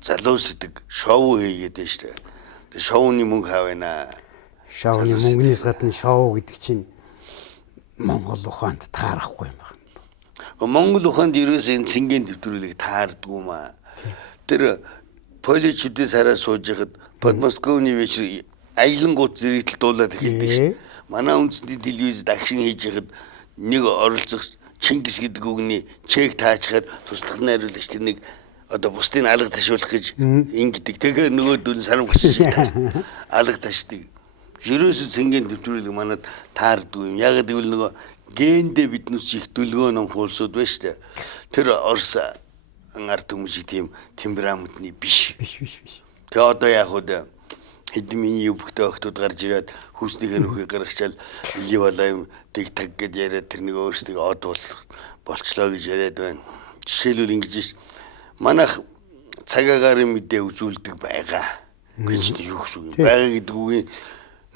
Залуу сэтг шоу хийгээд байна ш. Тэгээ шоуны мөнгө хавна. Шоуны мөнгнээс гадна шоу гэдэг чинь Монгол ухаанд таарахгүй юм байна. Монгол ухаанд ерөөсөө энэ цэнгийн төвтрүүлэг таардгүй маа. Тэр поличүүдээс хараа сууж яхад Подмосковны вечер аялангууд зэрэгтэл дуулаад эхэлдэг ш. Манай үндэсний телевизэд акшн хийж яхад нэг оролцох Чингис гэдэг үгний чек таачаар туслах найруулагч тэр нэг одоо бусдыг алга ташуулах гэж ингэдэг. Тэгэхээр нөгөөдөл сарамгч шиг алга ташдаг. Ерөөсөө цэнгийн төвтрүүлэг манад таардгүй юм. Яг гэвэл нөгөө гендээ биднээс их дүлгөө номхуулсууд байна шүү дээ. Тэр Орос ард хүмүүс тийм темпераментны биш. Биш. Тэгээ одоо яг хөө хэдэн миний өвгтэй охтууд гарч ирээд хүүснийхээ нүхийг гаргачаал или болоо юм тэг таг гэд яриад тэр нэг өөрсдөө од болчлоо гэж яриад байна. Жишээлбэл ингэж манайх цагаагаар мэдээ үзүүлдэг байгаа. Гэж юу гэсэн юм. Байгаа гэдэг үгийн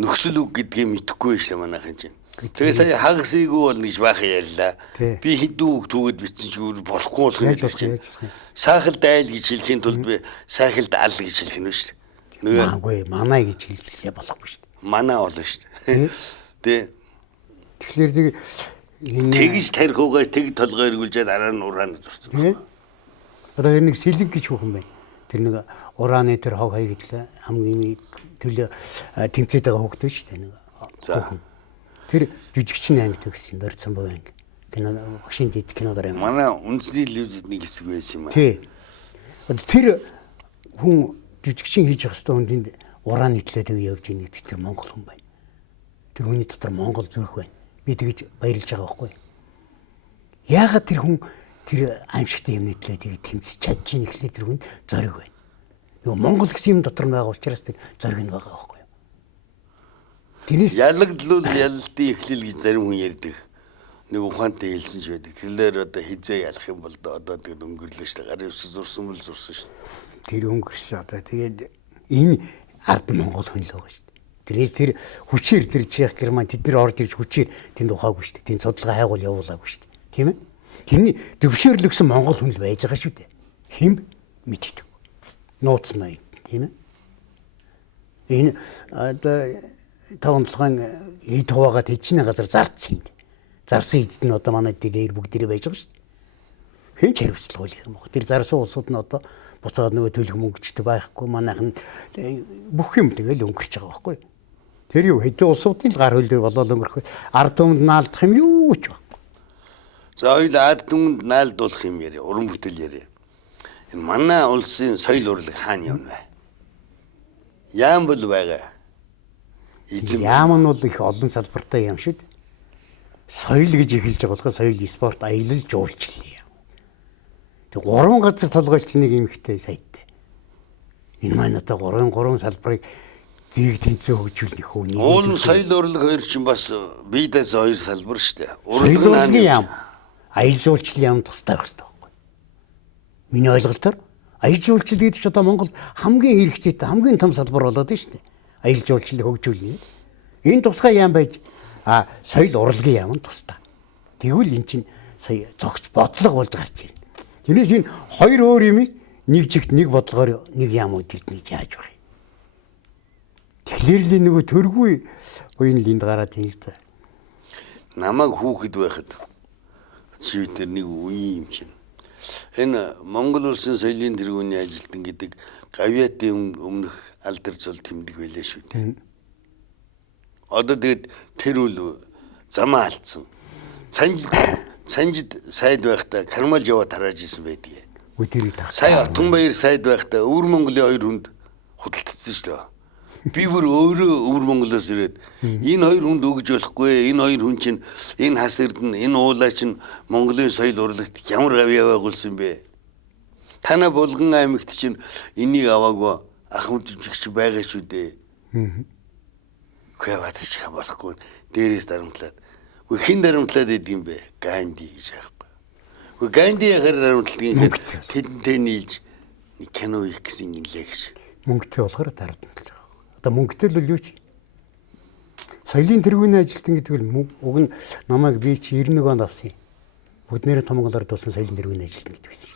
нөхцөл үг гэдгийг мэдэхгүй шээ манайхан чинь. Тэгээ сая хагасыйгүй бол гэж баах ярьлаа. Би хэдэн үг төгөд бичсэн чи болохгүй болох юм чинь. Саахалд айл гэж хэлхийн тулд би саахалд ал гэж хэлэх нь шүү дээ. Маагүй манай гэж хэллээ болохгүй шүү дээ. Манай болно шүү дээ. Тэ. Тэгэхээр тэгж тарихуугаа тэг толгой эргүүлжээд араа нь ураан зурцсан. Одоо энэ нэг сэлэг гэж хүүхэн байна. Тэр нэг урааны тэр хог хай гэдлээ хамгийн төлөө тэмцээд байгаа хүүхэд шүү дээ нэг. За. Тэр жүжигчин анги төгссөн дөрцөн боо анги. Кино багшийн дэд кинодор юм. Манай үндэсний телевизэд нэг хэсэг байсан юм аа. Тий. Тэр хүн жүжигчин хийж явах хэвээр хүнд урааны төлөө тэг явж ийн гэдэг тэр Монгол хүн байна. Тэр хүний дотор Монгол зүрх байна. Би тэгж баярлж байгаа байхгүй. Яагаад тэр хүн тэр аимшигтай юмны төлөө тэг тэмцэж чадж ийн гэхлээр тэр хүн зориг байна. Нөгөө Монгол гэсэн юм дотор байгаа учраас тэр зориг нь байгаа байхгүй. Тэрнээс ялагдлуул ялалтын эхлэл гэж зарим хүн ярьдаг. Нэг ухаантай хэлсэн ч байдаг. Тэгэхээр одоо хизээ ялах юм бол одоо тэгээд өнгөрлөө шүү дээ. Гарын өсөс зурсан бол зурсан шүү дээ. Тэр өнгөрсөн одоо тэгээд энэ ард Монгол хүн л байгаа шүү дээ. Тэрээс тэр хүчээр тэр Чех Герман тэд нэр орж ирж хүчээр тэнд ухаагүй шүү дээ. Тэнд судалгаа хайгуул явуулаагүй шүү дээ. Тийм ээ. Тэрний төвшөөрлөгсөн Монгол хүн л байж байгаа шүү дээ. Хэм мэддэг. Нууц маяг тийм ээ. Энэ одоо 5-7 хэд хуваагаад хэдчний газар зардсан юм. Зарсан эзэд нь одоо манай дээр бүгдээрээ байж байгаа шүү дээ. Хэн ч хариуцлага хийх юм бэ? Тэр зарсан улсууд нь одоо буцаад нөгөө төлөх мөнгөчтэй байхгүй манайхан бүх юм тэгэл өнгөрч байгаа байхгүй. Тэр юу хэдэн улсуудын гар хөл дээр болоод өнгөрөх ард түмэнд наалдах юм юу ч байхгүй. За хоёул ард түмэнд наалдуулах юм яри, уран бүтээл яри. Энэ манай улсын соёл урлаг хаана явна вэ? Яам бол байгаа. Яам нь бол их олон салбартай юм шүү дээ. Соёл гэж эхэлж байгаа болохоо соёл, спорт, аялал, жуулчлал. Тэг 3 газар толгойлч нэг юм ихтэй саятай. Энэ маань одоо 3 салбарыг зэрэг тэнцээ хөгжүүлнэх үү? Уул соёл урлаг хоёр чинь бас биедээс хоёр салбар шүү дээ. Урлагын яам, аялал жуулчлалын яам тустай байх хэрэгтэй байхгүй. Миний ойлголтоор аялал жуулчлал гэдэг чинь одоо Монголд хамгийн хэрэгцээтэй, хамгийн том салбар болоод байна шүү дээ. Аялал жуулчлалыг хөгжүүлнэ. Энэ тусгай яам байж соёл урлагийн яам нь тустай. Тэгвэл эн чинь сая зогч бодлого болж гарч ирнэ. Тэрнээс энэ хоёр өөр юмыг нэг чигт нэг бодлогоор нэг яам үдирднийг яаж байх юм. Тэгэхээр л нөгөө төргүй буйн линд гараад тийм л та. Намайг хүүхэд байхад чи тэр нэг үе юм чинь. Энэ Монгол улсын соёлын тэргүүний ажилтан гэдэг гавьяатын өмнөх алдар зул тэмдэг байлаа шүү дээ. Одоо тэгээд тэр үл замаа алдсан. Санжид сайд байхдаа кармалж яваад тарааж исэн байдгийг. Өдөрийг тах. Сая Отонбаяр сайд байхдаа Өвөр Монголын 2 хүнд худалдсан шүү дээ. Би бүр өөрөө өвөр Монголоос ирээд энэ хоёр хүнд өгж болохгүй. Энэ хоёр хүн чинь энэ хас эрдэнэ, энэ уулаа чинь Монголын соёл урлагт ямар авьяа байгуулсан бэ? Танаа Булган аймагт чинь энийг аваагүй ах үдчигч байгаа шүү дээ. Хөөе батчих болохгүй. Дээрээс дарамтлаад. Хин дарамтлаад идэм бэ? Ганди гэж аахгүй. Ганди яхаар дарамтлагын тэдэнтэй нийлж кино их гэсэн юм лээ гэж. Мөнгөтэй болохоор дарамтлаж байгаа. Одоо мөнгөтэй л юу ч соёлын тэргүүний ажилтан гэдэг нь уг нь намайг би чи 91 онд авсан юм. Бүгднээрээ томголоор дуусан соёлын тэргүүний ажилтан гэдэг байсан.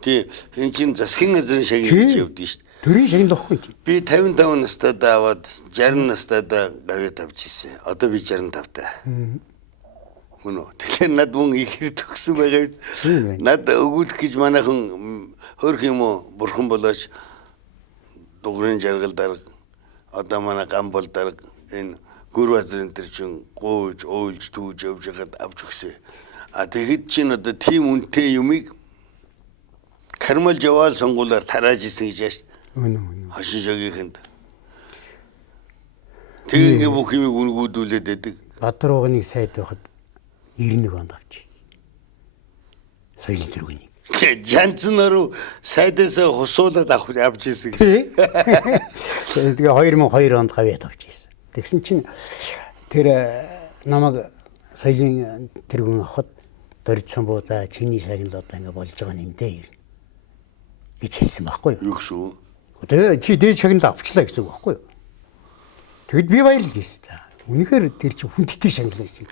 Тий, энэ чинь засгийн газрын шагналж явдсан шүү дээ. Төрийн шагналахгүй. Би 55 настайд аваад 60 настайд гавьяа тавьж ирсэн. Одоо би 65 таа. Мөн үү. Тэгэхээр над мөн ихэр төгсөн байгаа. Над өгүүлэх гэж манайхан хөрх юм уу? Бурхан болооч дугрын жаргал дарга одоо манай гамбол дарга энэ гүр базарын тэр чин гууж ойлж түүж явж хагаад авч өгсөн. А тэгэд чинь одоо тийм үнэтэй юмыг Кармал Жавал сонгуулаар тарааж исэн гэж яаш. Үнэн. Хашин шагийнхэнд. Тэгээ бүх юмыг үнгүүдүүлээд байдаг. Бадар ууганы сайд байхад 91 онд авчихсан. Соёлын тэргүүний. Жанцнаруу сайдаас хусуулаад авч ирсэн гэсэн. Тэгээ 2002 онд гавьяа тавьчихсан. Тэгсэн чинь тэр намайг соёлын тэргүүн авахд дөрцөн буу за чиний шагнал одоо ингэ болж байгаа юм дээ гэж хэлсэн байхгүй юу? Юу гэсэн үү? Тэгээ чи дээд шагнал авчлаа гэсэн үг байхгүй юу? Тэгэд би баярлж байсан. За үнэхээр тэр чи хүндтэй шагнал байсан.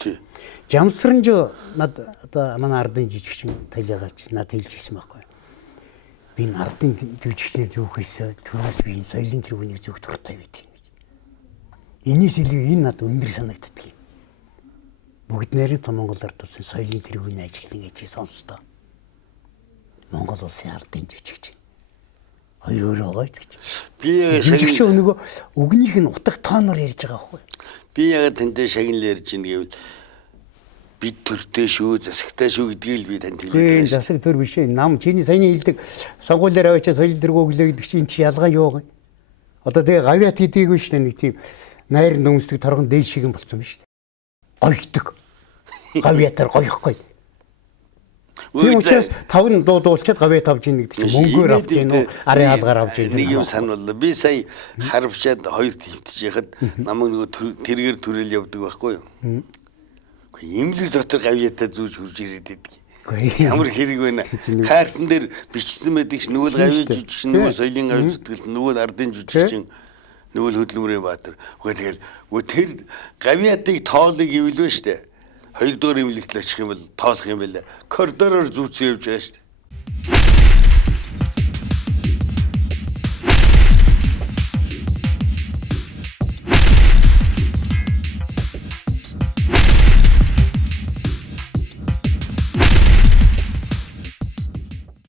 Жамсранж над одоо манай ардын жижигчин талигач над хэлж ирсэн байхгүй юу? Би энэ ардын жижигчнэр зүгхээсээ түрүүл би энэ соёлын тэргүүнийг зүгт дуртай байдаг юм гэж. Энэс илүү энэ над өндөр санагддаг юм. Бүгд нэрийн том Монголоор тулсан соёлын тэргүүний ажилтан гэж сонстоо. Монгол улсын ардын жижигч. Хоёр өөрөө байгаа гэж. Би жижигч өнөөгөө өгнийх нь утга тооноор ярьж байгаа байхгүй. Би яг тантай шагнал ярьж ийн гэвэл бид төртэй шүү, засагтай шүү гэдгийг л би танд хэлээд байна. Засаг төр биш ээ. Нам чиний саяны хэлдэг сонгуулиар аваачаа соёлын тэргүү өглөө гэдэг чинь чи ялгаа юу вэ? Одоо тэгээ гавьяат хийдэггүй шүү дээ нэг тийм найр нөмсдөг торгон дээд шиг юм болцсон байна шүү дээ. Гойдог. Гавьяатаар гоёхгүй. Тийм учраас 5 дуулчаад гавьяа тавьж ийн гэдэг чинь мөнгөөр авч ийн үү, арын хаалгаар авч ийн. Нэг юм санууллаа. Би сая харавчаад хоёр твтчихэхэд намайг нөгөө тэргээр төрөл явдаг байхгүй юу? Имлэг дотор гавьяатаа зүүж хурж ирээд байдаг. Ямар хэрэг байна. Картан дээр бичсэн байдаг ш нөгөө гавьяа жүжигч нөгөө соёлын гавь зүтгэлт нөгөө ардын жүжигчин нөгөө хөдөлмөрийн баатар. Тэгэл тэр гавьяатыг тоолыг ивэл вэ штэ. Хоёрдугаар имлэгт л очих юм бол тоолох юм байла. Коридороор зүүцэн явж байгаа штэ.